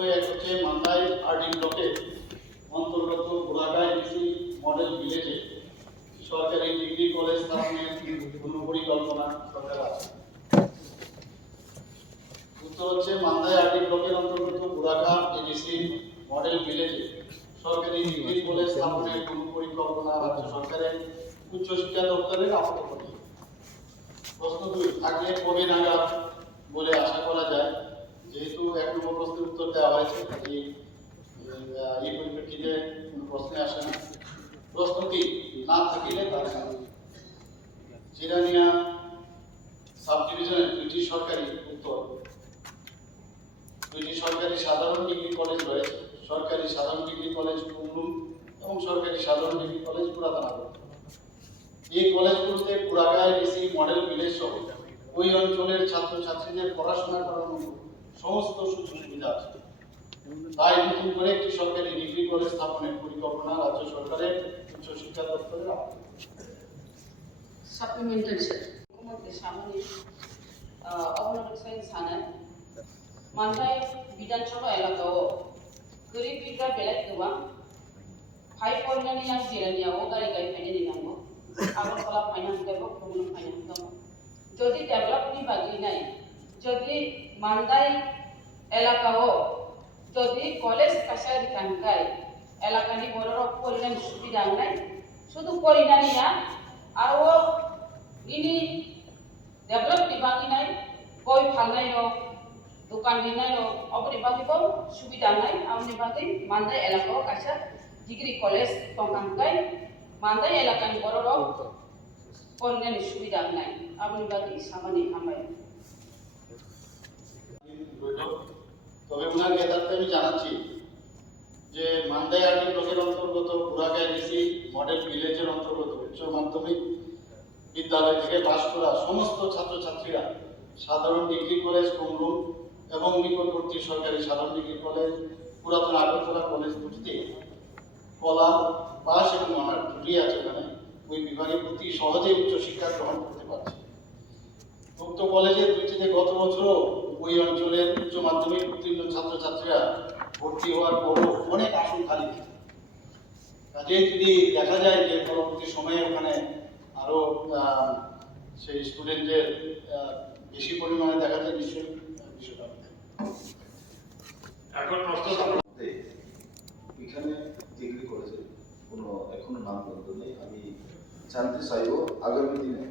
প্রথমে এক হচ্ছে মান্দাই আরডি ব্লকে অন্তর্গত গোলাঘাট ডিসি মডেল ভিলেজে সরকারি ডিগ্রি কলেজ স্থাপনের কোনো পরিকল্পনা সরকার আছে। উত্তর হচ্ছে মান্দাই আরডি ব্লকের অন্তর্গত গোলাঘাট ডিসি মডেল ভিলেজে সরকারি ডিগ্রি কলেজ স্থাপনের কোনো পরিকল্পনা রাজ্য সরকারের উচ্চশিক্ষা দপ্তরের আপাতত নেই। প্রশ্ন 2 থাকলে কবে নাগাদ বলে আশা করা যায়? যেহেতু 1 নম্বর প্রশ্নের উত্তর দেওয়া হয়েছে এই পরিপ্রেক্ষিতে কোনো প্রশ্নে আসে না। প্রশ্ন 3 না থাকিলে তার কারণ। জিরানিয়া সাব ডিভিশনের 2টি সরকারি উত্তর 2টি সরকারি সাধারণ ডিগ্রি কলেজ রয়েছে, সরকারি সাধারণ ডিগ্রি কলেজ কুমরুম এবং সরকারি সাধারণ ডিগ্রি কলেজ পুরাতন আগরতলা। এই কলেজগুলোতে পুরাগায় ডিসি মডেল ভিলেজ সহ ওই অঞ্চলের ছাত্রছাত্রীদের পড়াশোনা করানোর সমস্ত সুযোগ সুবিধা আছে। তাই নতুন করে একটি সরকারি ডিগ্রি কলেজ স্থাপনের পরিকল্পনা রাজ্য সরকারের উচ্চশিক্ষা দপ্তরের সাপ্লিমেন্টারি মুখ্যমন্ত্রী সামনে অবনতি সানে মানবাই বিধানসভা এলাকাও গরিব বিদ্রা বেলায় গোबां फाइव पॉइंटनि आं जिरानियाव गारि गायफायनो दिनांगौ आगरतला फाइनान्स देबो गुबुन फाइनान्स दङ যদি ডেভেলপनि बागै नाय যদি মান্দাই এলাকাও যদি কলেজ কাছারি থাকায় এলাকানি বড়রক পরিণাম সুবিধা নাই শুধু পরিণামিয়া আরো ইনি ডেভেলপ বাকি নাই কই ফালনাই হোক দোকান দিনাই হোক অপরি বাকি বল সুবিধা নাই আমনি বাকি মান্দাই এলাকাও কাছা ডিগ্রি কলেজ তংকামকাই মান্দাই এলাকানি বড়রক পরিণাম সুবিধা নাই আমনি বাকি সামানি হামাই। তবে ওনার নেতৃত্বে আমি জানাচ্ছি যে মান্দাই আরডি ব্লকের অন্তর্গত পুরাগাই ডিসি মডেল ভিলেজের অন্তর্গত উচ্চ মাধ্যমিক বিদ্যালয় থেকে পাশ করা সমস্ত ছাত্রছাত্রীরা সাধারণ ডিগ্রি কলেজ কুমরুম এবং নিকটবর্তী সরকারি সাধারণ ডিগ্রি কলেজ পুরাতন আগরতলা কলেজ দুটিতে কলা পাস এবং অনার্স দুটি আছে ওখানে ওই বিভাগে প্রতি সহজেই উচ্চশিক্ষা গ্রহণ করতে পারছে। উক্ত কলেজের দুটিতে গত বছরও ওই অঞ্চলের উচ্চ মাধ্যমিক উত্তীর্ণ ছাত্রছাত্রীরা ভর্তি হওয়ার পরও অনেক আসন খালি থাকে। কাজে যদি দেখা যায় যে পরবর্তী সময়ে ওখানে আরো সেই স্টুডেন্টদের বেশি পরিমাণে দেখা যায় নিশ্চয়ই বিষয়টা এখন এখানে ডিগ্রি কলেজে কোনো এখনো নামগন্ধ নেই। আমি জানতে চাইব আগামী দিনে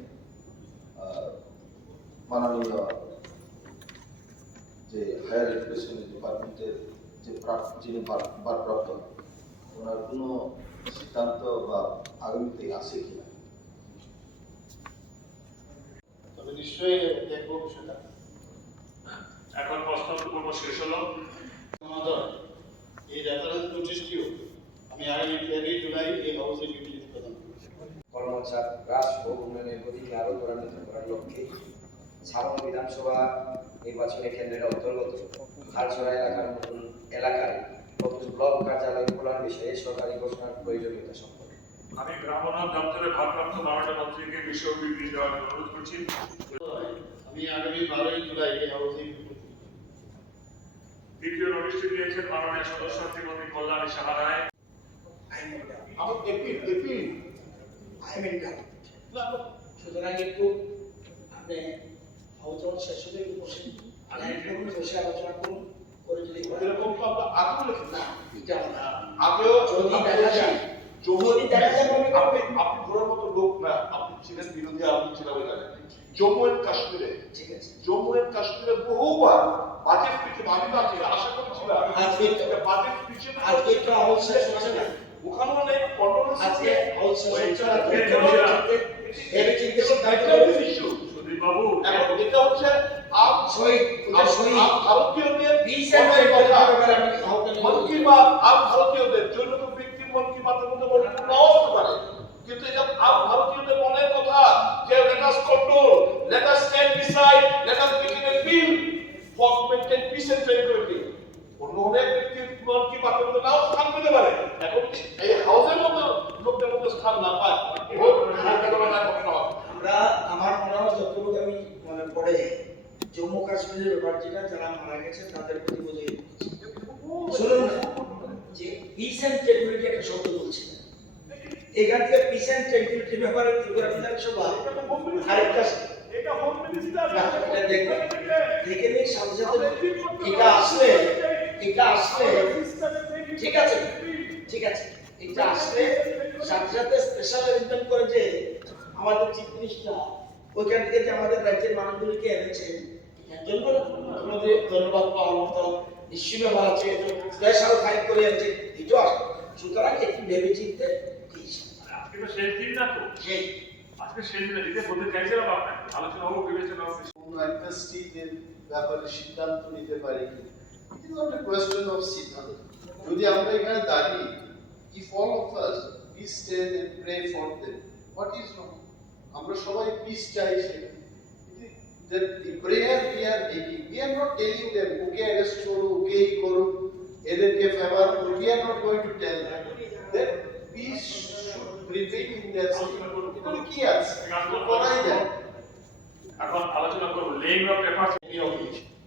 মাননীয় যে হায়ার এডুকেশন ডিপার্টমেন্টের যে যিনি ভারপ্রাপ্ত ওনার কোনো সিদ্ধান্ত বা আগামীতে আছে কিনা? তবে নিশ্চয়ই দেখবো বিষয়টা। এখন প্রশ্ন পূর্ব শেষ হলো। এই রেফারেন্স নোটিশটিও আমি আগামী 13 জুলাই এই হাউসে বিবৃতি প্রদান করব। কর্মচার হ্রাস ও উন্নয়নের গতিকে আরও ত্বরান্বিত করার লক্ষ্যে ছাড়ন বিধানসভা নির্বাচনী কেন্দ্রের অন্তর্গত খালছড়া এলাকার নতুন এলাকায় নতুন ব্লক কার্যালয় খোলার বিষয়ে সরকারি ঘোষণার প্রয়োজনীয়তা সম্পর্কে আমি গ্রামোন্নয়ন দপ্তরের ভারপ্রাপ্ত মাননীয় মন্ত্রীকে বিষয় বিবৃতি দেওয়ার অনুরোধ করছি। আমি আগামী 12 জুলাই এই হাউসে দ্বিতীয় নোটিশটি দিয়েছেন মাননীয় সদস্য শ্রীমতী কল্যাণী সাহা রায়। সুতরাং একটু আপনি আলোচনা শেষ হলে একটু বসে বসে আলোচনা করুন করে যদি এরকম তো আমরা আগে লেখেন না এটা না আগেও যদি দেখা যায় যদি দেখা যায় আপনি ঘোরার মতো লোক না, আপনি ছিলেন বিরোধী, আপনি ছিলেন ওই জায়গায় জম্মু এন্ড কাশ্মীরে। ঠিক আছে, জম্মু এন্ড কাশ্মীরে বহুবার বাজেট পিছিয়ে আমি বাকি আশা করছিলাম বাজেট পিছিয়ে আজকে তো অবশ্যই হচ্ছে না ওখানে অনেক কন্ট্রোল আজকে অবশ্যই হচ্ছে না এর চিন্তা ইস্যু সুদীপ বাবু এখন এটা হচ্ছে আপ শহীদ ভারতীয়দের মন কি বাত আপ ভারতীয়দের জন্য তো ব্যক্তির মন কি বাতের মধ্যে নাও হতে পারে, কিন্তু এটা আপ ভারতীয়দের মনের কথা যে let us control, let us stand beside, let us begin a bill for maintain peace and tranquility. অন্য অনেক ব্যক্তির মন কি বাতের মধ্যে নাও স্থান পেতে পারে। এখন এই হাউসের মধ্যে লোকদের মধ্যে স্থান না পায় আমরা আমার মনে হয় যতটুকু আমি মনে পড়ে জম্মু কাশ্মীরের ব্যাপার যেটা যারা মারা গেছে তাদের প্রতি বোঝাই শুনুন না, যে পিস অ্যান্ড ট্রাঙ্কুইলিটি একটা শব্দ বলছে, এখান থেকে পিস অ্যান্ড ট্রাঙ্কুইলিটির ব্যাপারে ত্রিপুরা বিধানসভা আরেকটা এটা হোম মিনিস্টার না, এটা দেখবে দেখে নিয়ে সাথে সাথে এটা আসলে ঠিক আছে, ঠিক আছে, এটা আসলে সাথে সাথে স্পেশাল অ্যারেঞ্জমেন্ট করে যে আমাদের চিফ মিনিস্টার ওইখান থেকে যে আমাদের রাজ্যের মানুষগুলিকে এনেছেন, এর জন্য আমাদের ধন্যবাদ পাওয়ার মতো নিশ্চয়ই ব্যাপার আছে। স্পেশাল ফাইট করে এনেছে এটাও আসবে, সুতরাং একটু ভেবে চিনতে আজকে তো শেষ দিন না তো, সেই আজকে শেষ দিনে দিতে বলতে চাইছিলাম আপনাকে, আলোচনা হোক, বিবেচনা হোক। কোনো একটা স্টেজের ব্যাপারে সিদ্ধান্ত নিতে পারি কি? It is not a question of সিদ্ধান্ত। যদি আমরা এখানে দাঁড়িয়ে, if all of us we stand and pray for them, what is wrong? আমরা সবাই পিস চাই, that the prayer we are making, we are not telling them okay arrest করো, okay করো, এদেরকে ফেভার করো, we are not going to tell them that peace should prevail in their state. এগুলো কি আছে করাই যায়। এখন আলোচনা করবো laying of papers.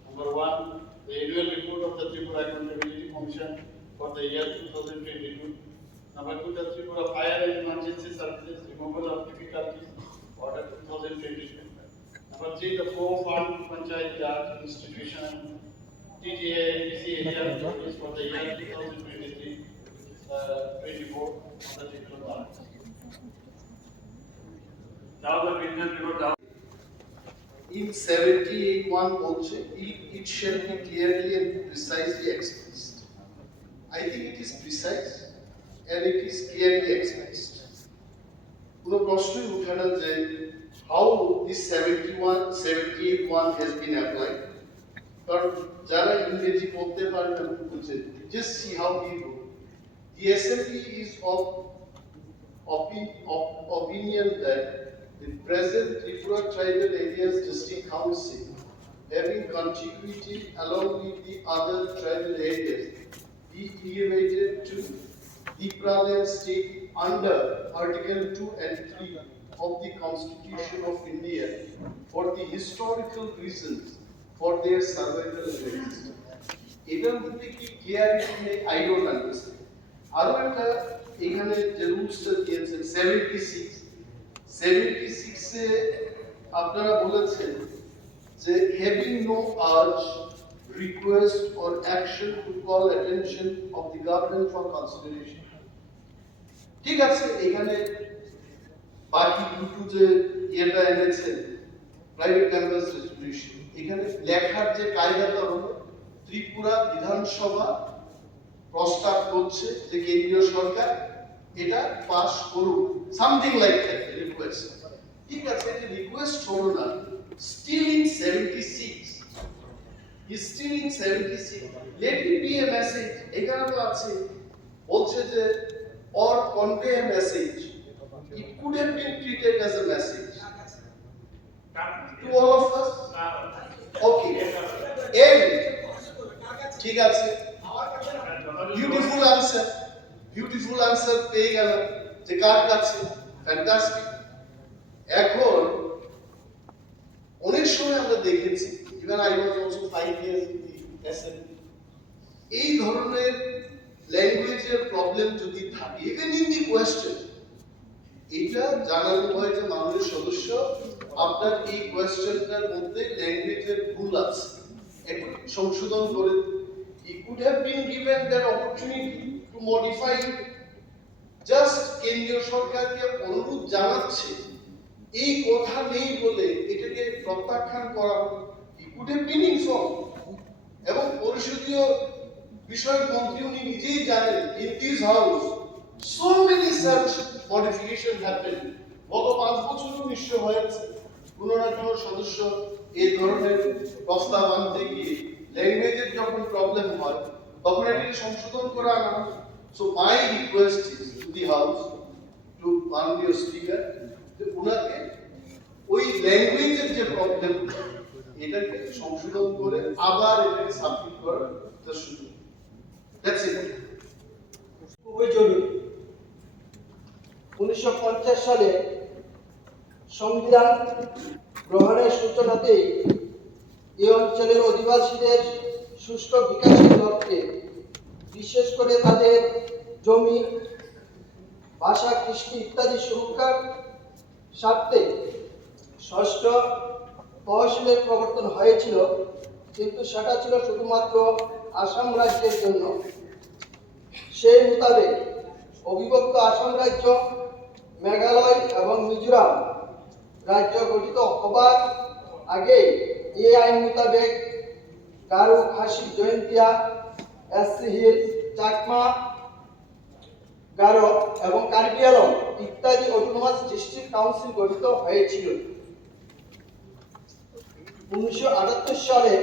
Number one, the annual report of the Tripura Accountability Commission for the year 2022. Number two, the Tripura Fire and Emergency Services Removal of Difficulties Order 2022. Number three, the Phro Fund Panchayat Raj Institution TTA NPC area activities for the year 2023-24 on the Tripura. Now the business report down. In 78(1) also, it shall be clearly and precisely expressed. I think it is precise and it is clearly expressed. কোনো প্রশ্নই উঠে না যে how this 78(1) has been applied. কারণ যারা ইংরেজি পড়তে পারে না বুঝে, just see how he wrote. The assembly is of opinion that the present Tripura tribal areas district council, having contiguity along with the other tribal areas, be elevated to Tripura state under Article 2 and 3 of the Constitution of India for the historical reasons for their survival and existence. এটার মধ্যে কি clarity নেই, I don't understand. আরো একটা এখানে যে রুলসটা দিয়েছেন 76 এ আপনারা বলেছেন যে having no urge, request or action to call attention of the government for consideration. ঠিক আছে, এখানে বাকি দুটো যে এটা এনেছেন প্রাইভেট মেম্বার্স রেজলিউশন, এখানে লেখার যে কায়দাটা হলো ত্রিপুরা বিধানসভা প্রস্তাব করছে যে কেন্দ্রীয় সরকার এটা পাস করুক, সামথিং লাইক দ্যাট রিকোয়েস্ট। ঠিক আছে, এটা রিকোয়েস্ট হলো না, still in 76, let it be a message. এখানে তো আছে বলছে যে or convey a message, it could have been treated as a message to all of us. Okay, and ঠিক আছে, বিউটিফুল আনসার পেয়ে গেলাম যে কার কাছে, ফ্যান্টাস্টিক। এখন অনেক সময় আমরা দেখেছি, even I was also 5 years in the assembly, এই ধরনের ল্যাঙ্গুয়েজের প্রবলেম যদি থাকে ইভেন ইন দি কোয়েশ্চেন, এটা জানানো হয় যে মাননীয় সদস্য আপনার এই কোয়েশ্চেনটার মধ্যে ল্যাঙ্গুয়েজের ভুল আছে, একটু সংশোধন করে। He could have been given that opportunity to modify it. Just কেন্দ্রীয় সরকারকে অনুরোধ জানাচ্ছে এই কথা নেই বলে এটাকে প্রত্যাখ্যান করা হলো। He could have been informed. এবং পরিষদীয় বিষয়ক মন্ত্রী উনি নিজেই জানেন in this house so many such modification happened. গত 5 বছরও নিশ্চয় হয়েছে কোনো না কোনো সদস্য এই ধরনের প্রস্তাব আনতে গিয়ে ল্যাঙ্গুয়েজের যখন প্রবলেম হয় তখন এটাকে সংশোধন করা আনা হয়। So my request is to the house, to মাননীয় স্পিকার, যে উনাকে ওই ল্যাঙ্গুয়েজের যে প্রবলেম এটাকে সংশোধন করে আবার এটাকে সাবমিট করার সুযোগ। That's it. খুবই জরুরি। 1950 সালে সংবিধান গ্রহণের সূচনাতে এই অঞ্চলের অধিবাসীদের সুষ্ঠু বিকাশের লক্ষ্যে বিশেষ করে তাদের জমি, ভাষা, কৃষ্টি ইত্যাদি সুরক্ষার স্বার্থে ষষ্ঠ তহসিলের প্রবর্তন হয়েছিল, কিন্তু সেটা ছিল শুধুমাত্র আসাম রাজ্যের জন্য। সেই মোতাবেক অবিভক্ত আসাম রাজ্য, মেঘালয় এবং মিজোরাম রাজ্য গঠিত হবার আগে এই আইন মোতাবেক গারো, খাসি, জয়ন্তিয়া, এসসি হিল, চাকমা, গারো এবং কার্বি আংলং ইত্যাদি অটোনমাস ডিস্ট্রিক্ট কাউন্সিল গঠিত হয়েছিল। 1978 সালে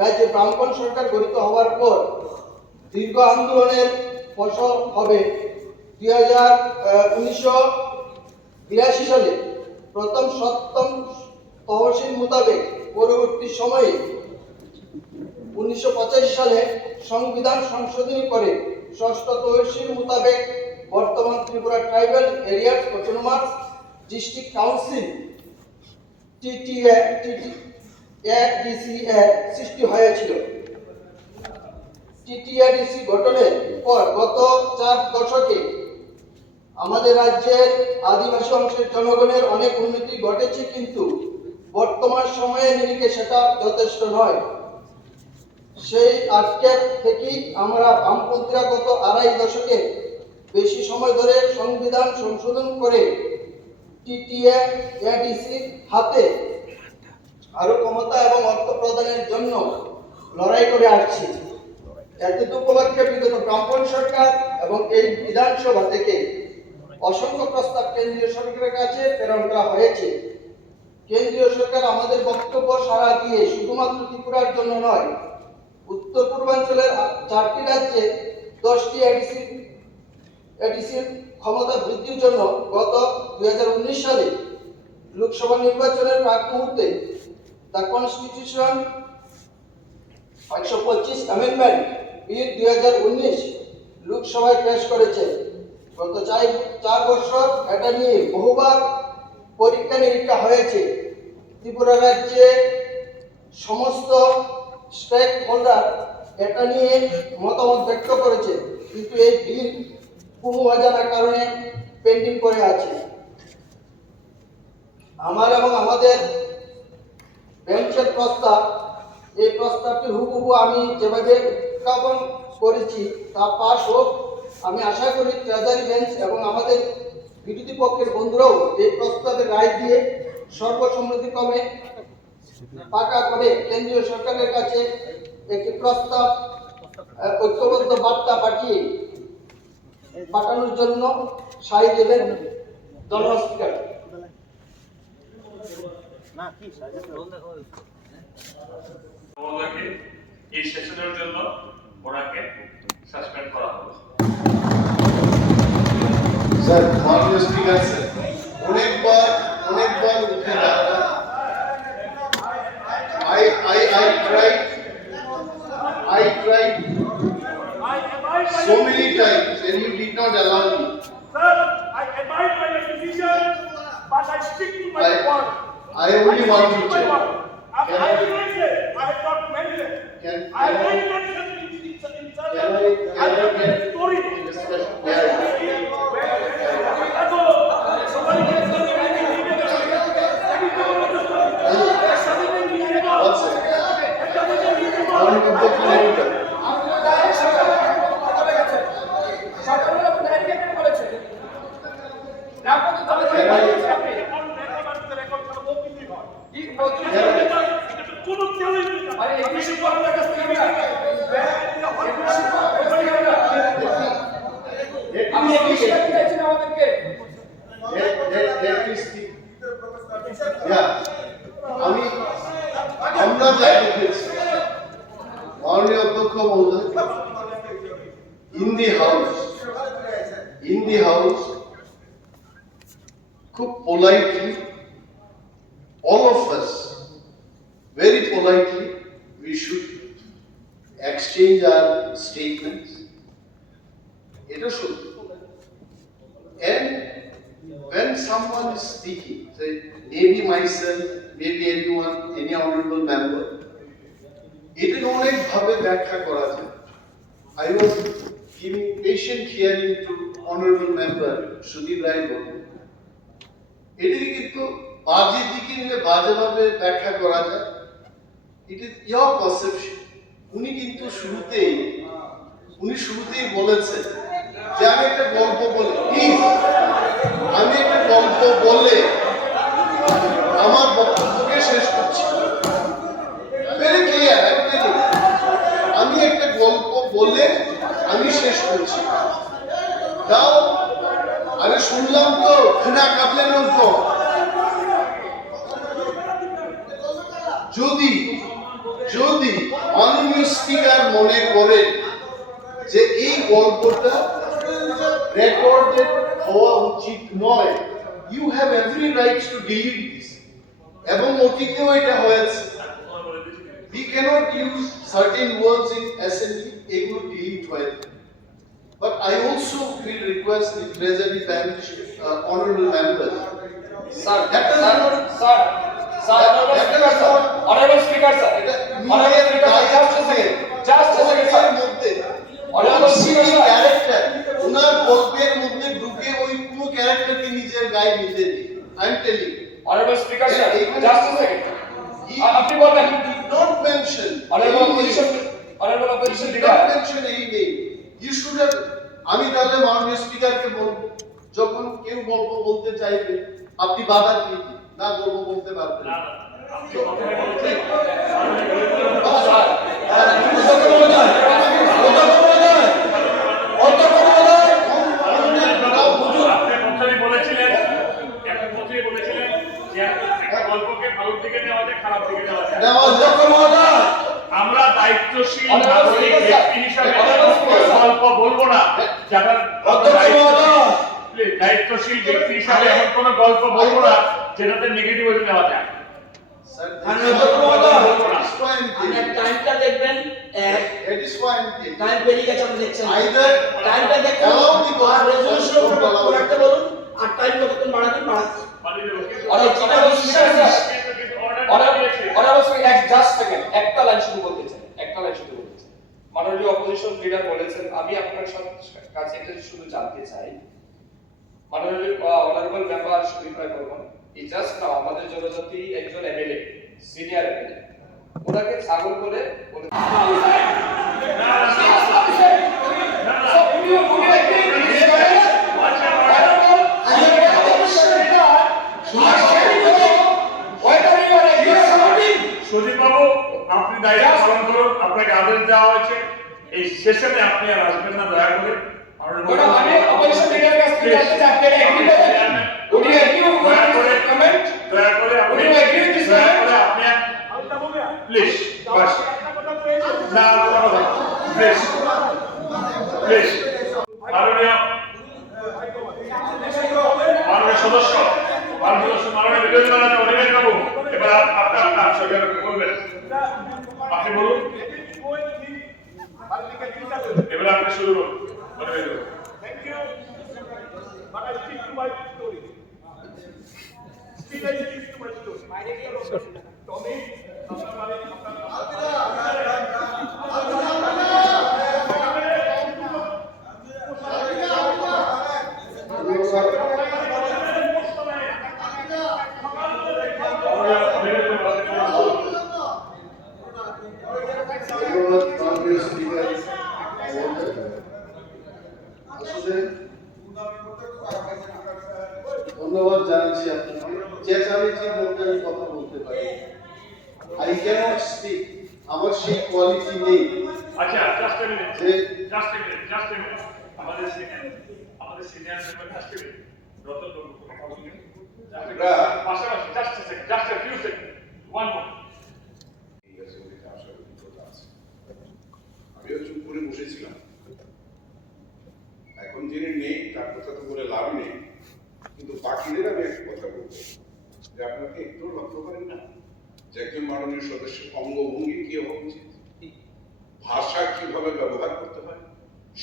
রাজ্যে ব্রাহ্মণ সরকার গঠিত হওয়ার পর দীর্ঘ আন্দোলনের ফসল হবে 1982 সালে প্রথম সপ্তম তহসিল মোতাবেক পরবর্তী সময়ে 1985 সালে সংবিধান সংশোধনী করে ষষ্ঠ তহসিল মোতাবেক বর্তমান Tripura tribal areas autonomous district council TTADC এর সৃষ্টি হয়েছিল। টিটিএডিসি গঠনের পর গত 4 দশকে আমাদের রাজ্যের আদিবাসী অংশের জনগণের অনেক উন্নতি ঘটেছে, কিন্তু বর্তমান সময়ে নিরিখে সেটা যথেষ্ট নয়। সেই আক্ষেপ থেকেই আমরা বামপন্থীরা গত 2.5 দশকে বেশি সময় ধরে সংবিধান সংশোধন করে টিটিএডিসির হাতে আরো ক্ষমতা এবং অর্থ প্রদানের জন্য লড়াই করে আসছি। এতদ উপলক্ষে বিগত ব্রাহ্মণ সরকার এবং এই বিধানসভা থেকে অসংখ্য প্রস্তাব কেন্দ্রীয় সরকারের কাছে প্রেরণ করা হয়েছে। কেন্দ্রীয় সরকার আমাদের বক্তব্য সাড়া দিয়ে শুধুমাত্র ত্রিপুরার জন্য নয়, উত্তর পূর্বাঞ্চলের 4টি রাজ্যে 10টি এডিসির ক্ষমতা বৃদ্ধির জন্য গত 2019 সালে লোকসভা নির্বাচনের প্রাক মুহূর্তে দ্য কনস্টিটিউশন 125 অ্যামেন্ডমেন্ট বিল 2019 লোকসভায় পেশ করেছে। গত 4 বছর এটা নিয়ে বহুবার পরীক্ষা নিরীক্ষা হয়েছে। ত্রিপুরা রাজ্যে সমস্ত স্টেক হোল্ডার এটা নিয়ে মতামত ব্যক্ত করেছে, কিন্তু এই বিল কোনো অজানা কারণে পেন্ডিং করে আছে। আমার এবং আমাদের বেঞ্চের প্রস্তাব, এই প্রস্তাবটি হুবহু আমি যেভাবে উত্থাপন করেছি তা পাশ হোক। আমি আশা করি ট্রেজারি বেঞ্চ এবং আমাদের বিরোধী পক্ষের বন্ধুরাও এই প্রস্তাবের রায় দিয়ে সর্বসম্মতিক্রমে পাকা করে কেন্দ্রীয় সরকারের কাছে একটি প্রস্তাব ঐক্যবদ্ধ বার্তা পাঠানোর জন্য সায় দেবেন। ধন্যবাদ স্পিকার। ওনাকে এই সেশনের জন্য ওনাকে সাসপেন্ড করা হবে। স্যার, মাননীয় স্পিকার স্যার, অনেকবার উঠে দাঁড়ানো। I tried so many times and you did not allow me. Sir, I abide by the decision, but I stick to my word. I only want to my check. word. I didn't say, I have not mentioned. I have not mentioned I have made a story. In the house, খুব politely, all of us, very politely, we should exchange our statements. It should. And when someone is speaking, say maybe myself, maybe anyone, any honorable member, এটা অনেক ভাবে ব্যাখ্যা করা যায়। I was giving patient hearing to honorable member Sudhir Rai Babu. এটাকে কিন্তু বাজে দিকে নিলে বাজেভাবে ব্যাখ্যা করা যায়। It is your perception. উনি কিন্তু শুরুতেই বলেছেন যে আমি একটা গল্প বলে প্লিজ আমি একটা গল্প বলে আমার বক্তব্যকে শেষ করছি। ভেরি ক্লিয়ার, আমি একটা গল্প বলে আমি শেষ করছি। তাও আমি শুনলাম তো খানা কাটলেন তো যদি মাননীয় স্পিকার মনে করেন যে এই গল্পটা রেকর্ডেড হওয়া উচিত নয়, you have every right to delete this. এবং অতীতেও এটা হয়েছে। We cannot use certain words in assembly, এগুলো delete হয়। But I also will request the treasury bank honorable members. Honorable Speaker, sir. Honorable Speaker, just a second, sir. Honorable Speaker, character ওনার গল্পের মধ্যে ঢুকে ওই কোন ক্যারেক্টারকে নিজের গায়ে নিতে দিই। I am telling you. Honorable Speaker, sir, just a second. আপনি বলবেন Don't mention. Honorable opposition leader. Don't mention any name. You should have. আমি তাহলে মাননীয় স্পিকারকে বলবো যখন কেউ গল্প বলতে চাইবে আপনি বাধা দিয়ে দিন, না গল্প বলতে পারবেন না। আমরা দায়িত্বশীল নাগরিক ব্যক্তি হিসাবে গল্প বলবো না, যারা দায়িত্বশীল ব্যক্তি হিসাবে এমন কোন গল্প বলবো না যেটাতে নেগেটিভ হয়ে নেওয়া যায়। টাইমটা দেখবেন, That is why I'm time বেরিয়ে গেছে আপনি দেখছেন। either টাইমটা দেখুন, আর রেজলিউশন করতে বলুন, আর টাইম কতক্ষণ বাড়াবেন বাড়াতে। একটা লাইন শুরু বলতে চাই। মাননীয় অপোজিশন লিডার বলেছেন, আমি আপনার কাছে এটা শুধু জানতে চাই, মাননীয় অনারেবল মেম্বার সুদীপ রায় বর্মন এই জাস্ট নাও আমাদের জনজাতি একজন এমএলএ, সিনিয়র এমএলএ, ওনাকে ছাগল বলে সুদীপ বাবু, আপনি দায়িত্ব পালন করুন, আপনাকে আদেশ দেওয়া হয়েছে। এই সেশনে আপনি আর আসবেন না, দয়া করে। আমি অপোজিশন লিডার কাছ থেকে জানতে চাই, আপনি এগ্রি করেন? উনি এগ্রি করেন কমেন্ট, দয়া করে আপনি এগ্রি দিস আপনি প্লিজ বাস না কথা প্লিজ মাননীয় সদস্য মাননীয় বিরোধী দল নেতা অনিমেষ বাবু, এবার আপনার সরকার বলবেন, আপনি বলুন। এবার আপনি শুরু করুন। Thank you. But I stick to my story. Still I stick to my story. Tommy, ধন্যবাদ জানাচ্ছি আপনাকে। চেঁচামেচির মধ্যে আমি কথা বলতে পারি, আই ক্যানট স্পিক, আমার সেই কোয়ালিটি নেই। আচ্ছা, just a minute, just a minute. আমাদের senior member just a minute, Ratan babu কথা বলবেন। পাশাপাশি just a few second, one moment. আমিও চুপ করে বসেছিলাম। এখন যিনি নেই তার কথা তো বলে লাভ নেই, কিন্তু বাকিদের আমি একটা কথা বলবো যে আপনাকে একটু লক্ষ্য করেন না যে একজন মাননীয় সদস্যের অঙ্গভঙ্গি কি হওয়া উচিত, ভাষা কিভাবে ব্যবহার করতে হয়,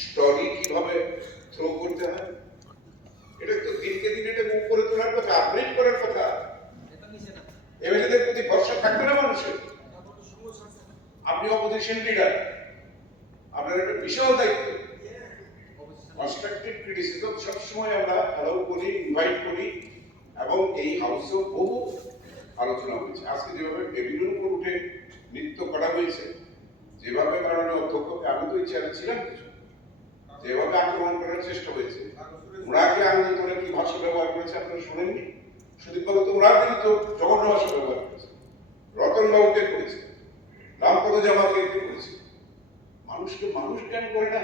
স্টোরি কিভাবে থ্রো করতে হয়। এটা তো দিনকে দিন এটা উপরে তোলার কথা, আপগ্রেড করার কথা। এমএলএদের প্রতি ভরসা থাকবে না মানুষের। আপনি অপোজিশন লিডার, আপনার একটা বিশাল দায়িত্ব। কনস্ট্রাকটিভ ক্রিটিসিজম সবসময় আমরা অ্যালাউ করি, ইনভাইট করি, এবং এই হাউসেও বহু আলোচনা হয়েছে। আজকে যেভাবে টেবিলের উপর উঠে নৃত্য করা হয়েছে, যেভাবে মাননীয় অধ্যক্ষকে, আমি তো এই চেয়ারে ছিলাম কিছু, যেভাবে আক্রমণ করার চেষ্টা হয়েছে, ওনাকে আনন্দ করে কি ভাষা ব্যবহার করেছে আপনারা শুনেননি? সুদীপবাবু তো ওনার কিন্তু জঘন্য ভাষা ব্যবহার করেছে, রতনবাবুকে করেছে, রামপদ জামাকে করেছে। মানুষকে মানুষ জ্ঞান করে না।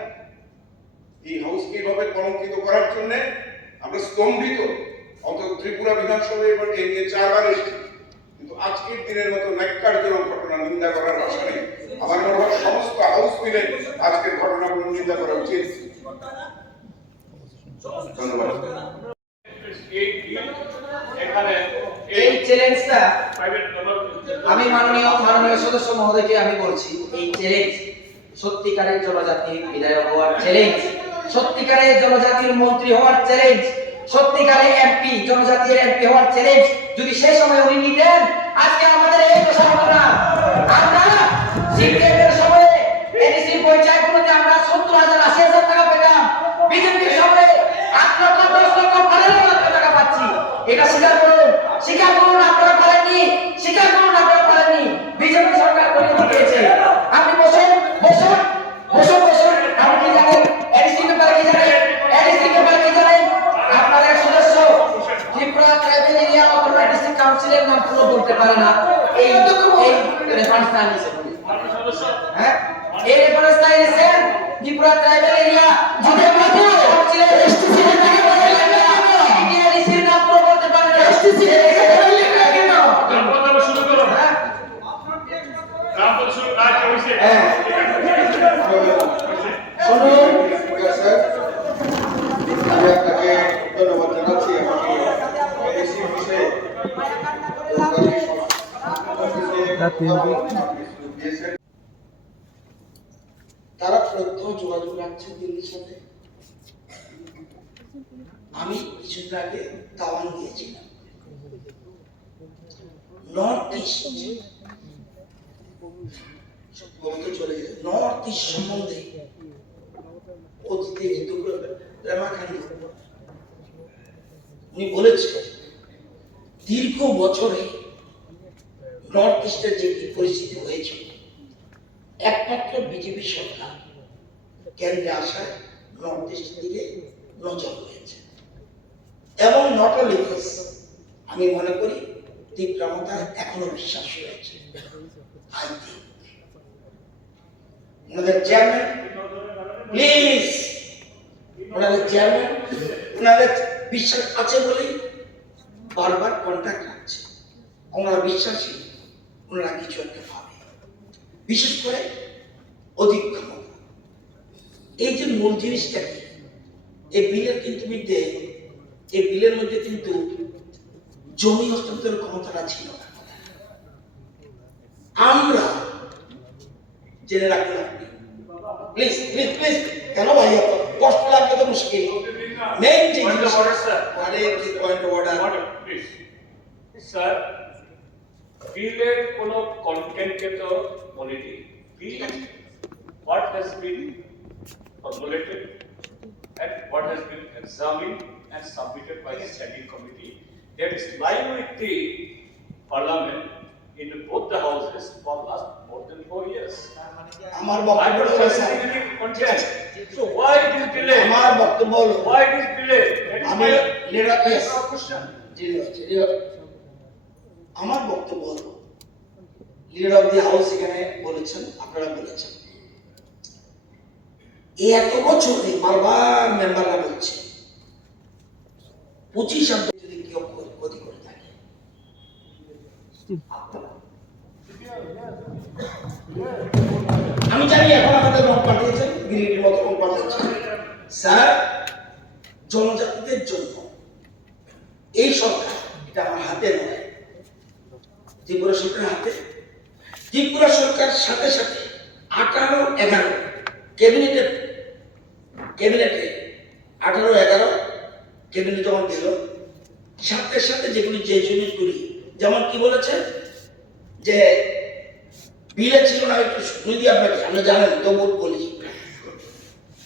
এই হাউসকে এভাবে কলঙ্কিত করার জন্য আমরা স্তম্ভিত। অন্তত ত্রিপুরা বিধানসভায় এবার এই নিয়ে 4 বার এসেছি, কিন্তু আজকের দিনের মতো ন্যাক্কারজনক ঘটনা নিন্দা করার ভাষা নেই। আমার মনে হয় সমস্ত হাউস মিলে আজকের ঘটনাগুলো নিন্দা করা উচিত। ধন্যবাদ। এই চ্যালেঞ্জটা আমি মাননীয় সদস্য মহোদয়কে আমি বলছি, এই চ্যালেঞ্জ সত্যিকারের জনজাতির বিধায়ক হওয়ার চ্যালেঞ্জ, সত্যিকারের জনজাতির মন্ত্রী হওয়ার চ্যালেঞ্জ, সত্যিকারের এমপি, জনজাতির এমপি হওয়ার চ্যালেঞ্জ যদি সেই সময় উনি নিতেন, আজকে আমাদের এই দশা হতো না। আমরা সিপিএমের সময়ে এডিসি পঞ্চায়েতগুলোতে আমরা 70,000 80,000 টাকা পেতাম, বিজেপির সময়ে 8 লক্ষ 10 লক্ষ 12 লক্ষ টাকা পাচ্ছি। এটা স্বীকার করুন, স্বীকার করুন আপনারা পারেননি, স্বীকার করুন আপনারা পারেননি। বিজেপি সরকার করে দিয়েছে। আপনি বসুন বসুন বসুন বসুন। আপনি কি জানেন এডিসি ব্যাপারে কি জানেন? এডিসি ব্যাপারে কি জানেন? আপনাদের সদস্য ত্রিপুরা ট্রাইবেল এরিয়া অথবা ডিস্ট্রিক্ট কাউন্সিলের নাম পুরো বলতে পারে না। এই রেফারেন্সটা আনিয়েছে বলে, হ্যাঁ, এই রেফারেন্সটা এনেছে ত্রিপুরা ট্রাইবেল এরিয়া যদি মাত্র কাউন্সিলের এসটিসি এর নাম বলে না, এডিসি এর নাম পুরো বলতে পারে না। এসটিসি এর কেন রামপদ শুরু করো, হ্যাঁ রামপদ শুরু কাজ হইছে। হ্যাঁ শুনুন, স্যার, আমি আপনাকে ধন্যবাদ জানাচ্ছি। আমাকে এডিসি বিষয়ে তারা প্রত্যহ যোগাযোগ রাখছে দিল্লির সাথে। আমি কিছুদিন আগে তাওয়ান গিয়েছিলাম। নর্থ ইস্ট চলে গেছে, নর্থ ইস্ট সম্বন্ধে অতীতে কিন্তু রেমাখানি উনি বলেছেন দীর্ঘ বছরে নর্থ ইস্টের যে পরিস্থিতি হয়েছিল, একমাত্র বিজেপি সরকার কেন্দ্রে আসায় নর্থ ইস্টের দিকে নজর হয়েছে। এবং নট অনলি দিস, আমি মনে করি তীব্রতায় এখনো বিশ্বাস রয়েছে। আই থিঙ্ক ওনাদের চেয়ারম্যান, প্লিজ, ওনাদের চেয়ারম্যান, ওনাদের বিশ্বাস আছে বলেই বারবার কন্ট্যাক্ট রাখছে। ওনারা বিশ্বাসী ওনারা কিছু একটা পাবে, বিশেষ করে অধিক ক্ষমতা। এই যে মূল জিনিসটা কি, এই বিলের কিন্তু এই বিলের মধ্যে কিন্তু জমি হস্তান্তরের ক্ষমতাটা ছিল না। আমরা জেনে রাখুন আপনি, প্লিজ প্লিজ প্লিজ। কেন ভাই এত কষ্ট লাগবে? তো মুশকিল মেইন যে পয়েন্ট অর্ডার প্লিজ স্যার, বিলের কোনো কন্টেন্টকে তো বলিনি। বিল what has been formulated and what has been examined and submitted by the standing committee that is lying with the parliament in both the houses for last more than 4 years. আমার I বক্তব্য don't হলো have sir, any content. So why this delay? আমার বক্তব্য হলো, Why this delay? That is আমি leader question. আমার বক্তব্য হলো, লিডার অফ দি হাউস এখানে বলেছেন, আপনারা বলেছেন, এই এত বছর বারবার মেম্বাররা বলছে 25 যদি কেউ ক্ষতি করে থাকে, আমি জানি এখন আমাদের রং পাঠিয়েছেন, বিলিটির মতো রং পাঠিয়েছেন। স্যার, জনজাতিদের জন্য এই সরকার, এটা আমার হাতে নয়, ত্রিপুরা সরকারের হাতে। ত্রিপুরা সরকার সাথে সাথে 18-11 ক্যাবিনেটে 18-11 ক্যাবিনেট যখন দিল, সাথে সাথে যেগুলি যে জিনিসগুলি, যেমন কি বলেছে যে বিলে ছিল না, একটু শুনে দিই আপনাকে, আমরা জানেন তবু বলি,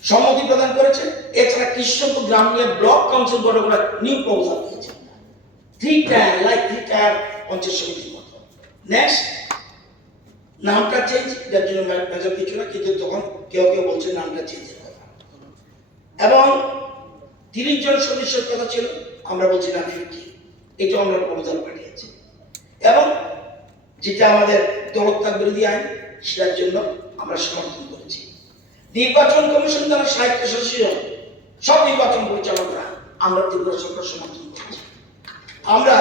সম্মতি প্রদান করেছে। এছাড়া কৃষ্ণপুর গ্রাম নিয়ে ব্লক কাউন্সিল গঠন করার নিউ প্রপোজাল দিয়েছে। 3 টায়ার পঞ্চায়েত সমিতির মতো। নেক্সট, নামটা চেঞ্জ, যার জন্য মেজর কিছু না, কিন্তু তখন কেউ কেউ বলছে নামটা চেঞ্জের কথা। এবং 30 জন সদস্যের কথা ছিল, আমরা বলছি না 50। এটা আমরা প্রপোজাল পাঠিয়েছি। এবং যেটা আমাদের দলত্যাগ বিরোধী আইন, সেটার জন্য আমরা সমর্থন করেছি। নির্বাচন কমিশন দ্বারা 60 সদস্য সব নির্বাচন পরিচালকরা আমরা ত্রিপুরা সরকার সমর্থন করেছি। আমরা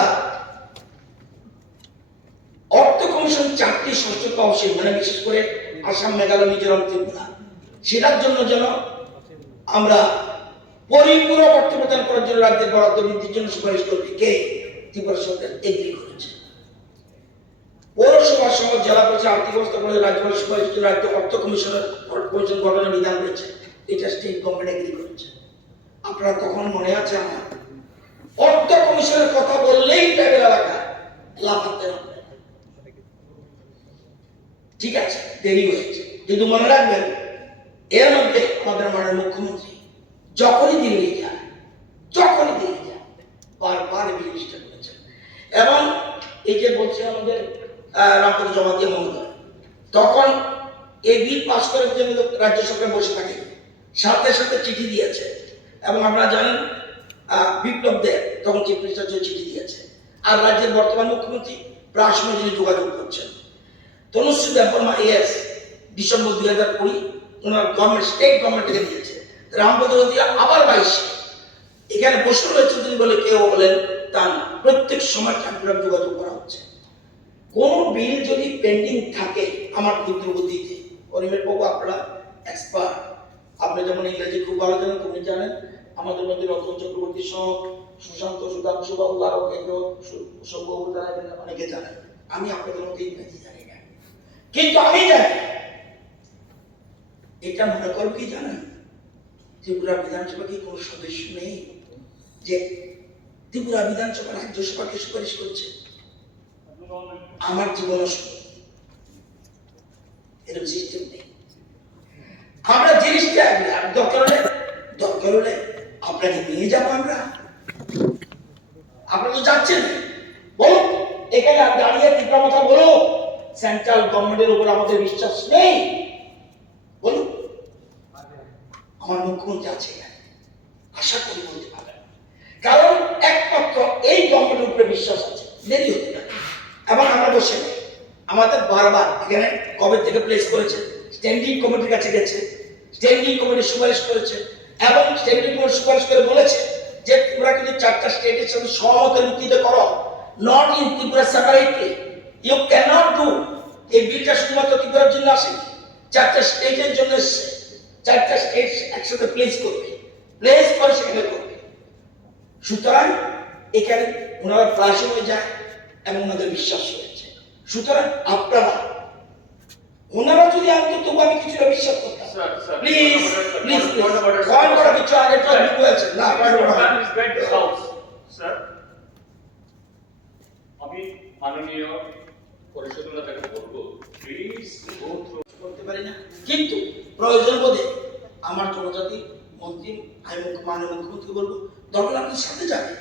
অর্থ কমিশন 4টি সদস্য কাউন্সিল, মানে বিশেষ করে আসাম, মেঘালয়, মিজোরাম, ত্রিপুরা, সেটার জন্য যেন আমরা পরিপূর্ণ অর্থ প্রদান করার জন্য রাজ্যের বরাদ্দ বৃদ্ধির জন্য সুপারিশ করবে। কে? ত্রিপুরা সরকার এগ্রি করেছে। পৌরসভা সহ জেলা পরিষদ আর্থিক অবস্থা করে রাজ্যপালের সুপারিশ করে রাজ্য অর্থ কমিশন গঠনের বিধান রয়েছে। এটা স্টেট গভর্নমেন্ট এগ্রি করেছে। আপনারা তখন মনে আছে আমার অর্থ কমিশনের কথা বললেই ট্রাইবেল এলাকা লাফাতে হবে। ঠিক আছে, দেরি হয়েছে, কিন্তু মনে রাখবেন এর মধ্যে আমাদের মাননীয় মুখ্যমন্ত্রী যখনই দিল্লি যায় বারবার এই জিনিসটা করেছেন। এবং এই যে বলছে আমাদের রামপদ জমা দিয়ে মহোদয়, তখন এই বিল পাস করার জন্য রাজ্য সরকার বসে থাকে, সাথে সাথে চিঠি দিয়েছে। এবং আপনারা জানেন বিপ্লব দেব তখন চিফ মিনিস্টার চিঠি দিয়েছে। আর রাজ্যের বর্তমান মুখ্যমন্ত্রী প্রায় সময় যিনি যোগাযোগ করছেন, তনুশ্রী দেববর্মা এস, ডিসেম্বর 2020 ওনার গভর্নমেন্ট, স্টেট গভর্নমেন্ট থেকে দিয়েছে। রামপদ দিয়া আবার 22 এখানে বসে রয়েছে তিনি বলে কেউ বলেন তা না, প্রত্যেক সময় ট্রান্সফার যোগাযোগ করা হচ্ছে। কোন বিল যদি পেন্ডিং থাকে, আমার ক্ষুদ্র বুদ্ধিতে, অনিমের বাবু আপনারা এক্সপার্ট, আপনি যেমন ইংরেজি খুব ভালো জানেন, তুমি জানেন, আমাদের মধ্যে রতন চক্রবর্তী সহ সুশান্ত, সুধাংশু বাবু, আরো কেন্দ্র সৌবাবু জানেন, অনেকে জানেন। আমি আপনাদের মধ্যে ইংরেজি জানি না, কিন্তু আমি জানি। এটা মনে করব কি জানেন, ত্রিপুরা বিধানসভা কি কোনো সদস্য নেই যে ত্রিপুরা বিধানসভা রাজ্যসভাকে সুপারিশ করছে? আমার জীবন এরকম সিস্টেম নেই। আমরা জিনিসটা দরকার হলে আপনাকে নিয়ে যাবো। আপনারা তো যাচ্ছেন, বলুন এখানে দাঁড়িয়ে ত্রিপুরা কথা বলো, সেন্ট্রাল গভর্নমেন্টের উপর আমাদের বিশ্বাস নেই, বলুন। আমার মুখ্যমন্ত্রী আছে এখানে, আশা করি বলতে পারবেন, কারণ একমাত্র এই গভর্নমেন্টের উপরে বিশ্বাস আছে। দেরি হতে পারে এবং আমরা বসে নেই। আমাদের বারবার এখানে কবে থেকে প্লেস করেছে, স্ট্যান্ডিং কমিটির কাছে গেছে, স্ট্যান্ডিং কমিটি সুপারিশ করেছে এবং স্ট্যান্ডিং কমিটি সুপারিশ করে বলেছে যে তোমরা কিন্তু 4টা স্টেটের সাথে সহমতের ভিত্তিতে করো, not in Tripura separately, you cannot do. এই বিলটা শুধুমাত্র ত্রিপুরার জন্য আসেনি, 4টা স্টেটের জন্য এসেছে। 4টা স্টেট একসাথে প্লেস করবে, প্লেস করে সেখানে করবে। সুতরাং এখানে ওনারা প্রায় সময় যায় এবং ওনাদের বিশ্বাস রয়েছে। সুতরাং আপনারা ওনারা যদি আনতো তবু আমি কিছুটা বিশ্বাস করতাম। প্লিজ কিছু আগে তো আমি বলেছেন না, স্যার আমি মাননীয় পরিষদ নেতাকে বলবো প্লিজ করতে পারি না, কিন্তু প্রয়োজন বোধে আমার জনজাতি মন্ত্রী, আমি মাননীয় মুখ্যমন্ত্রী বলবো দরকার আপনি সাথে যাবেন।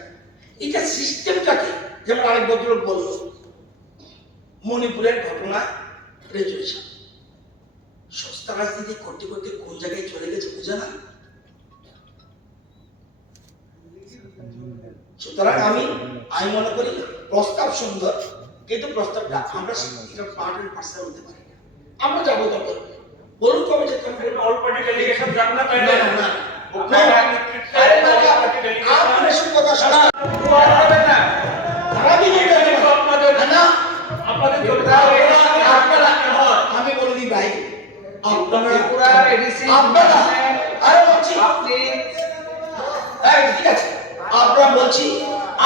এটা সিস্টেমটাকে, যেমন আরেক ভদ্রলোক বলল মণিপুরের ঘটনা রেজুলেশন, সস্তা রাজনীতি করতে করতে কোন জায়গায় চলে গেছে বুঝে না। সুতরাং আমি মনে করি প্রস্তাব সুন্দর, কিন্তু প্রস্তাবটা আমরা এটা পার্ট এন্ড পার্সেল হতে পারি না। আমরা যাবো দরকার, বলুন কবে যেতে হবে। অল পার্টি ডেলিগেশন যাক না, তাই না না আপনার সব কথা শোনা হবে না, আমি বলে দিই ভাই, ঠিক আছে আপনারা বলছি,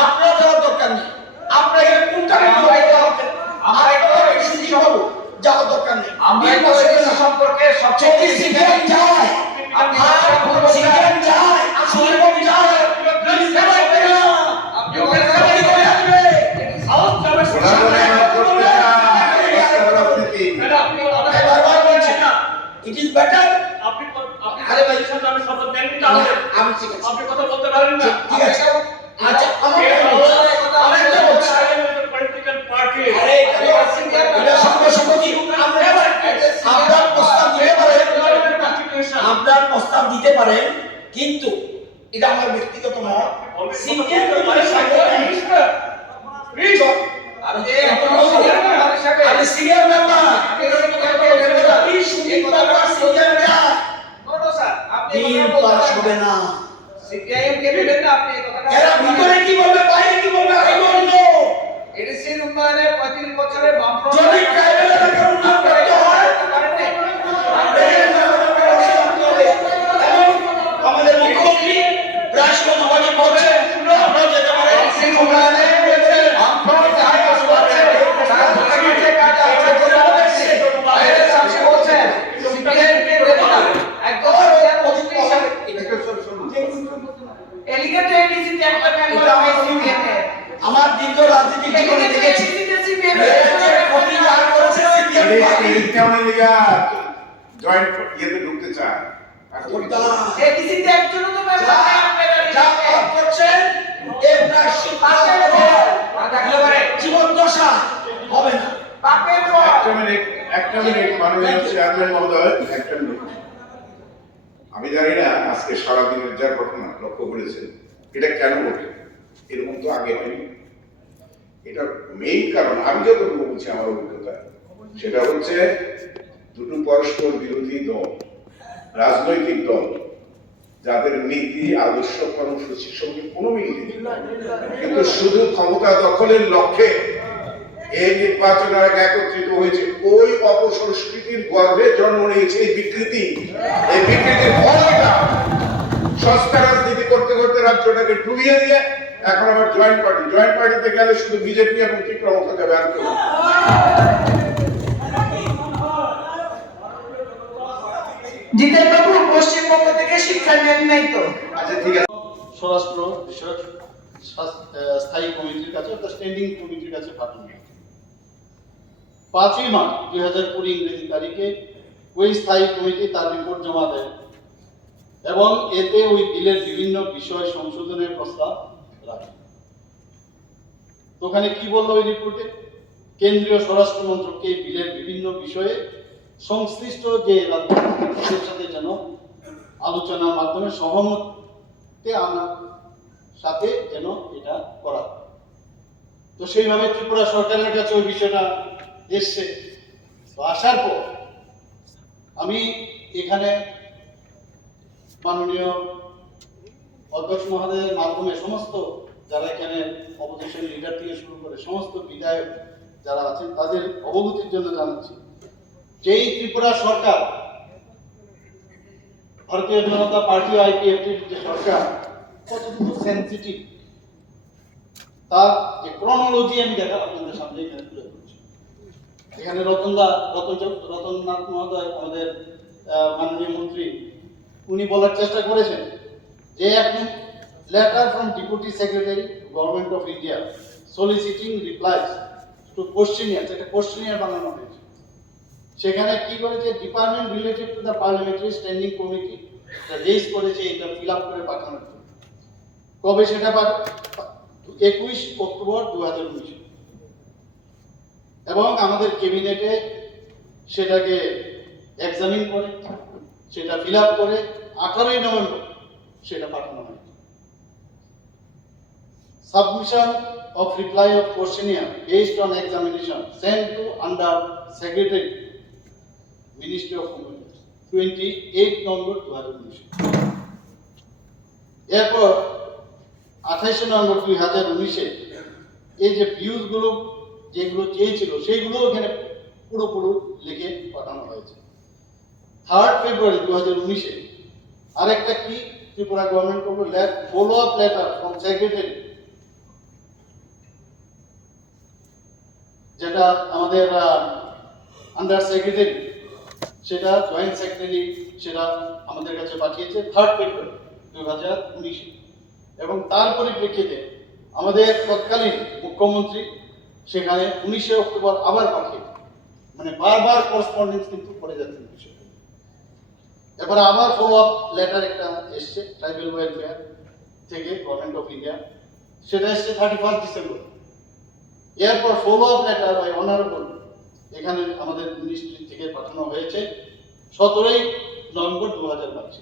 আপনারা যাওয়ার দরকার নেই। আপনারা এখানে কোনটা যাওয়ার দরকার নেই। সম্পর্কে সবচেয়ে সিগারেট যায়, সিগারেট যায়, সুলভ যায়, It is better বেটার আপনি আরে ভাই সাথে আমি শপথ নেন তাহলে আমি ঠিক আছে আপনি কথা বলতে পারেন না ঠিক আছে আচ্ছা আমার কথা আরেকটা বলছি পলিটিক্যাল পার্টি আরে এটা সম্মতি আপনার প্রস্তাব দিতে পারেন আপনার প্রস্তাব দিতে পারেন কিন্তু এটা আমার ব্যক্তিগত মত সিপিএম আরে সিনিয়র মেম্বার কি সুন্দর সিনিয়র মেম্বার বিল পাস হবে না সিপিআইএম কে দেবেন না আপনি এই কথাটা এরা ভিতরে কি বলবে বাইরে কি বলবে আই ডোন্ট নো এডিসির উন্নয়নে 35 বছরে বামফ্রন্ট যদি ট্রাইবেল এলাকার উন্নয়ন করতে হয় আমাদের মুখ্যমন্ত্রী রাষ্ট্রপতি বলছে আমরা যেতে পারি এডিসির উন্নয়নে বামফ্রন্ট যাই কাজ করছে তার থেকে কাজ আছে বলছে বাইরে সাথে বলছেন সিপিআইএম কে দেবেন না একদম পজিটিভ হিসাবে এলিগেট এডিসিতে একটা মেম্বার সিপিএম এর আমার দীর্ঘ রাজনীতি জীবনে দেখেছি জয়েন্ট ইয়েতে ঢুকতে চায় এডিসিতে একজনও তো মেম্বার নেই আপনাদের যা করছেন এর জীবন দশা হবে না বাপের পর একটা মিনিট মাননীয় চেয়ারম্যান মহোদয় একটা মিনিট আমি জানি না আজকে সারাদিনের যা ঘটনা লক্ষ্য করেছেন এটা কেন ঘটে এরকম তো আগে হয়নি এটা মেইন কারণ আমি যতটুকু বলছি আমার অভিজ্ঞতা সেটা হচ্ছে দুটো পরস্পর বিরোধী দল রাজনৈতিক দল যাদের নীতি আদর্শ কর্মসূচির সঙ্গে কোনো মিল নেই কিন্তু শুধু ক্ষমতা দখলের লক্ষ্যে এই নির্বাচনের আগে একত্রিত হয়েছে ওই অপসংস্কৃতির গর্ভে জন্ম নিয়েছে এই বিকৃতির ফল এটা সস্তা রাজনীতি করতে করতে রাজ্যটাকে ডুবিয়ে দিয়ে এখন আবার জয়েন্ট পার্টিতে গেলে শুধু বিজেপি এবং ত্রিপুরা যাবে আর কেউ জিতেন বাবু পশ্চিমবঙ্গ থেকে শিক্ষা নেন নাই তো আচ্ছা ঠিক আছে স্বরাষ্ট্র বিষয়ক স্থায়ী কমিটির কাছে অর্থাৎ স্ট্যান্ডিং কমিটির কাছে পাঠানো 5ই মার্চ 2020 ইংরেজি তারিখে ওই স্থায়ী কমিটি তার রিপোর্ট জমা দেয় এবং এতে ওই বিলের বিভিন্ন বিষয় সংশোধনের প্রস্তাব রাখে। তো ওখানে কি বললো ওই রিপোর্টে কেন্দ্রীয় স্বরাষ্ট্র মন্ত্রককে বিলের বিভিন্ন বিষয়ে সংশ্লিষ্ট যে রাজ্যের সাথে যেন আলোচনার মাধ্যমে সহমতে আনার সাথে যেন এটা করা। তো সেইভাবে ত্রিপুরা সরকারের কাছে ওই বিষয়টা এসছে। তো আসার পর আমি এখানে মাননীয় অধ্যক্ষ মহোদয়ের মাধ্যমে সমস্ত যারা এখানে অপোজিশন লিডার থেকে শুরু করে সমস্ত বিধায়ক যারা আছেন তাদের অবগতির জন্য জানাচ্ছি যে এই ত্রিপুরা সরকার ভারতীয় জনতা পার্টি আইপিএফটির যে সরকার কতটুকু সেন্সিটিভ তার যে ক্রনোলজি আমি দেখা আপনাদের সামনে এখানে তুলে ধরছি। এখানে রতননাথ মহোদয় আমাদের মাননীয় মন্ত্রী উনি বলার চেষ্টা করেছেন যে এখন letter from deputy secretary government of India soliciting replies to questionnaire, একটা কোশ্চেনিয়ার বানানো হয়েছে। সেখানে কি করেছে department related to the parliamentary standing committee raise করেছে এটা ফিল আপ করে পাঠানোর জন্য। কবে সেটা 21 অক্টোবর 2019 এবং আমাদের ক্যাবিনেটে সেটাকে এক্সামিন করে সেটা ফিল আপ করে 18 নভেম্বর সেটা পাঠানো হয়। Submission of reply of questionnaire based on examination sent to under Secretary Ministry of Home Affairs 28 November 2019। এরপর 28 নভেম্বর 2019 এই যে ভিউজ গুলো যেগুলো চেয়েছিল সেইগুলো এখানে পুরোপুরি লিখে পাঠানো হয়েছে। 3 ফেব্রুয়ারি 2019 আরেকটা কি ত্রিপুরা গভর্নমেন্ট করলো follow up letter from secretary, যেটা আমাদের আন্ডার সেক্রেটারি সেটা জয়েন্ট সেক্রেটারি সেটা আমাদের কাছে পাঠিয়েছে 3 ফেব্রুয়ারি 2019 এবং তার পরিপ্রেক্ষিতে আমাদের তৎকালীন মুখ্যমন্ত্রী সেখানে 19 অক্টোবর আবার পাঠিয়েছে। মানে বারবার করেসপন্ডেন্স কিন্তু করে যাচ্ছেন বিষয়টা। এবার আবার ফলো আপ লেটার একটা এসছে ট্রাইবাল ওয়েলফেয়ার থেকে গভর্নমেন্ট অফ ইন্ডিয়া, সেটা এসছে 31 ডিসেম্বর। এরপর follow up letter by honourable এখানে আমাদের মিনিস্ট্রি থেকে পাঠানো হয়েছে 17 নভেম্বর 2022।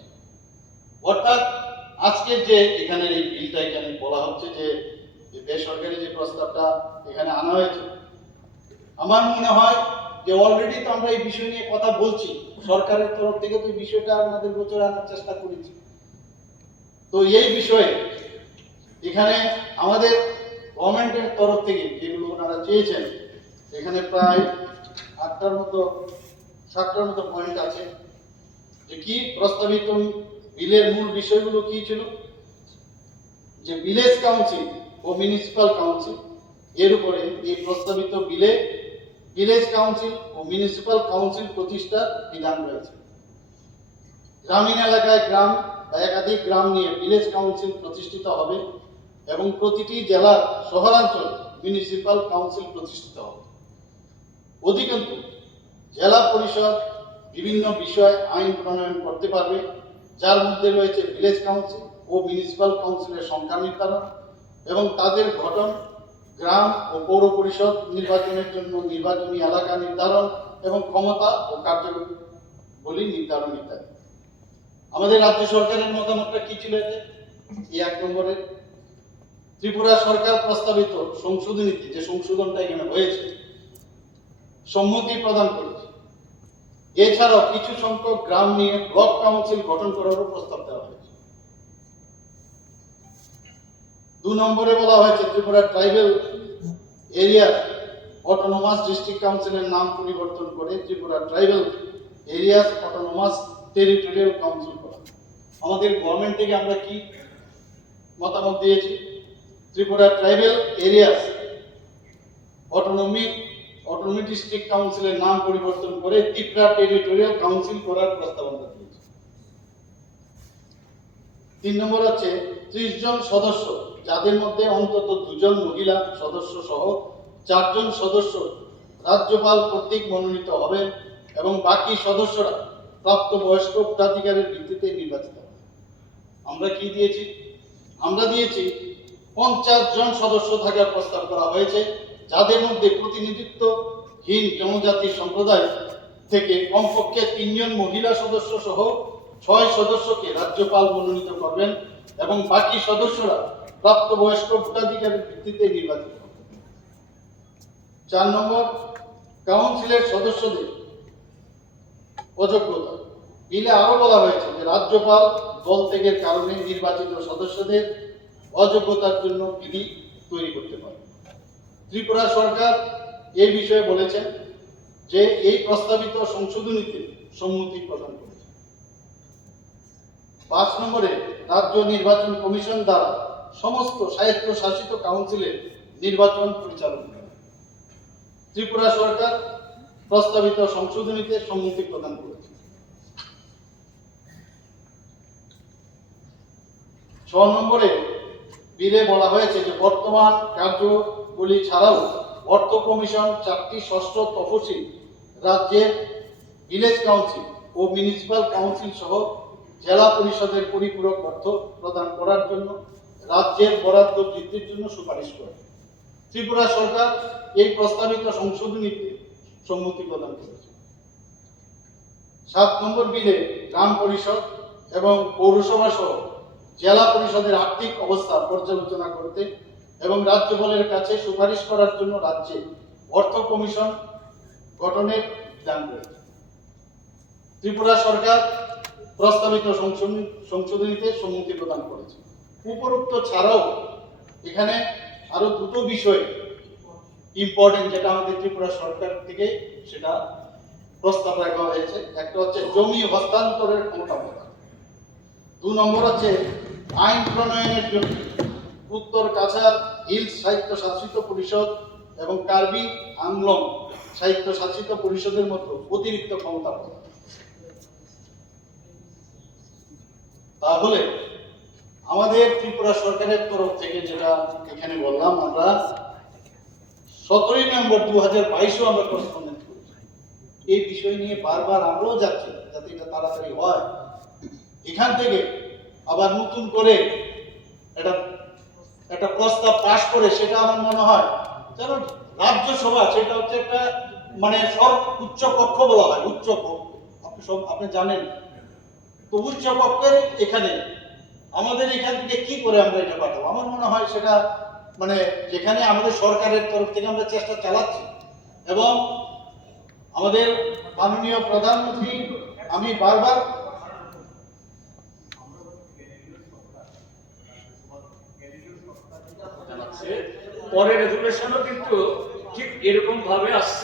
অর্থাৎ আজকের যে এখানে এই বিলটা এখানে বলা হচ্ছে যে বেসরকারি যে প্রস্তাবটা এখানে আনা হয়েছে, আমার মনে হয় যে অলরেডি তো আমরা এই বিষয় নিয়ে কথা বলছি, সরকারের তরফ থেকে তো এই বিষয়টা আমাদের গোচরে আনার চেষ্টা করেছি। তো এই বিষয়ে এখানে আমাদের গভর্নমেন্টের তরফ থেকে যেগুলো ওনারা চেয়েছেন, এখানে প্রায় 7টার মতো পয়েন্ট আছে। যে কি প্রস্তাবিত বিলের মূল বিষয়গুলো কি ছিল, যে ভিলেজ কাউন্সিল ও মিউনিসিপাল কাউন্সিল এর উপরে এই প্রস্তাবিত বিলে ভিলেজ কাউন্সিল ও মিউনিসিপাল কাউন্সিল প্রতিষ্ঠার বিধান রয়েছে। গ্রামীণ এলাকায় গ্রাম বা একাধিক গ্রাম নিয়ে ভিলেজ কাউন্সিল প্রতিষ্ঠিত হবে এবং প্রতিটি জেলার শহরাঞ্চল মিউনিসিপাল কাউন্সিল প্রতিষ্ঠিত হবে। অধিকন্তু জেলা পরিষদ বিভিন্ন বিষয়ে আইন প্রণয়ন করতে পারবে, যার মধ্যে রয়েছে ভিলেজ কাউন্সিল ও মিউনিসিপাল কাউন্সিলের সংখ্যা নির্ধারণ এবং তাদের গঠন, গ্রাম ও পৌর পরিষদ নির্বাচনের জন্য নির্বাচনী এলাকা নির্ধারণ এবং ক্ষমতা ও কার্যবলী নির্ধারণ ইত্যাদি। আমাদের রাজ্য সরকারের মতামতটা কি ছিল এতে? এই 1 নম্বরে ত্রিপুরা সরকার প্রস্তাবিত সংশোধনীতে যে সংশোধনটা এখানে হয়েছে সম্মতি প্রদান করেছে। এছাড়াও কিছু সংখ্যক গ্রাম নিয়ে ব্লক কাউন্সিল গঠন করারও প্রস্তাব দেওয়া হয়েছে। 2 নম্বরে বলা হয়েছে Tripura tribal area autonomous district কাউন্সিলের নাম পরিবর্তন করে Tripura tribal areas autonomous territorial council করা। আমাদের গভর্নমেন্ট থেকে আমরা কি মতামত দিয়েছি? Tripura tribal areas autonomy district কাউন্সিলের নাম পরিবর্তন করে ত্রিপুরা টেরিটোরিয়াল কাউন্সিল করার প্রস্তাব আমরা দিয়েছি। 3 নম্বর হচ্ছে 30 জন সদস্য, যাদের মধ্যে অন্তত 2 জন মহিলা সদস্য সহ 4 জন সদস্য রাজ্যপাল কর্তৃক মনোনীত হবে এবং বাকি সদস্যরা প্রাপ্তবয়স্ক ভোটাধিকারের ভিত্তিতে নির্বাচিত হবে। আমরা কি দিয়েছি? আমরা দিয়েছি 50 জন সদস্য থাকার প্রস্তাব করা হয়েছে, যাদের মধ্যে প্রতিনিধিত্বহীন জনজাতি সম্প্রদায় থেকে কমপক্ষে 3 জন মহিলা সদস্য সহ 6 সদস্যকে রাজ্যপাল মনোনীত করবেন এবং বাকি সদস্যরা প্রাপ্তবয়স্ক ভোটাধিকারের ভিত্তিতে নির্বাচিত হবে। 4 নম্বর কাউন্সিলের সদস্যদের অযোগ্যতা। বিলে আরো বলা হয়েছে যে রাজ্যপাল দল ত্যাগের কারণে নির্বাচিত সদস্যদের অযোগ্যতার জন্য বিধি তৈরি করতে পারে। ত্রিপুরা সরকার এই বিষয়ে বলেছেন যে এই প্রস্তাবিত সংশোধনীতে সম্মতি প্রদান করেছে। 5 নম্বরে রাজ্য নির্বাচন কমিশন দ্বারা সমস্ত স্বায়ত্তশাসিত কাউন্সিলের নির্বাচন পরিচালনা করে। ত্রিপুরা সরকার প্রস্তাবিত সংশোধনীতে সম্মতি প্রদান করেছে। 6 নম্বরে বিলে বলা হয়েছে যে বর্তমান কার্যবলী ছাড়াও অর্থ কমিশন 4টি ষষ্ঠ তফসিল রাজ্যের ভিলেজ কাউন্সিল ও মিউনিসিপাল কাউন্সিল সহ জেলা পরিষদের পরিপূরক অর্থ প্রদান করার জন্য রাজ্যের বরাদ্দ বৃদ্ধির জন্য সুপারিশ করে। ত্রিপুরা সরকার এই প্রস্তাবিত সংশোধনীতে সম্মতি প্রদান করেছে। 7 নম্বর বিলে গ্রাম পরিষদ এবং পৌরসভা সহ জেলা পরিষদের আর্থিক অবস্থা পর্যালোচনা করতে এবং রাজ্যপালের কাছে সুপারিশ করার জন্য রাজ্যে অর্থ কমিশন গঠনের বিধান রয়েছে। ত্রিপুরা সরকার প্রস্তাবিত সংশোধনীতে সম্মতি প্রদান করেছে। উপরোক্ত ছাড়াও এখানে আরো 2টো বিষয় ইম্পর্টেন্ট, যেটা আমাদের ত্রিপুরা সরকার থেকে সেটা প্রস্তাব রাখা হয়েছে। একটা হচ্ছে জমি হস্তান্তরের ক্ষমতা প্রদান। 2 নম্বর হচ্ছে আইন প্রণয়নের জন্য উত্তর কাছাড় হিলস সাহিত্য শাসিত পরিষদ এবং কার্বি আংলং সাহিত্য শাসিত পরিষদের মতো অতিরিক্ত ক্ষমতা প্রদান। তাহলে আমাদের ত্রিপুরা সরকারের তরফ থেকে যেটা এখানে বললাম, আমরা 17 নভেম্বর 2022 আমরা করেসপন্ডেন্স করেছি। এই বিষয় নিয়ে বারবার আমরাও যাচ্ছি যাতে এটা তাড়াতাড়ি হয়। এখান থেকে আবার নতুন করে একটা একটা প্রস্তাব পাশ করে সেটা আমার মনে হয় যেন রাজ্যসভা, সেটা হচ্ছে একটা মানে উচ্চ কক্ষ বলা হয়, উচ্চ কক্ষ, আপনি জানেন তো, উচ্চ কক্ষের এখানে আমাদের এখান থেকে কি করে আমরা এটা পাঠাবো? আমার মনে হয় সেটা মানে যেখানে আমাদের সরকারের তরফ থেকে আমরা চেষ্টা চালাচ্ছি এবং আমাদের মাননীয় প্রধানমন্ত্রী, আমি বারবার জানাচ্ছে পরের রেজুলেশনও কিন্তু ঠিক এরকম ভাবে আসছে।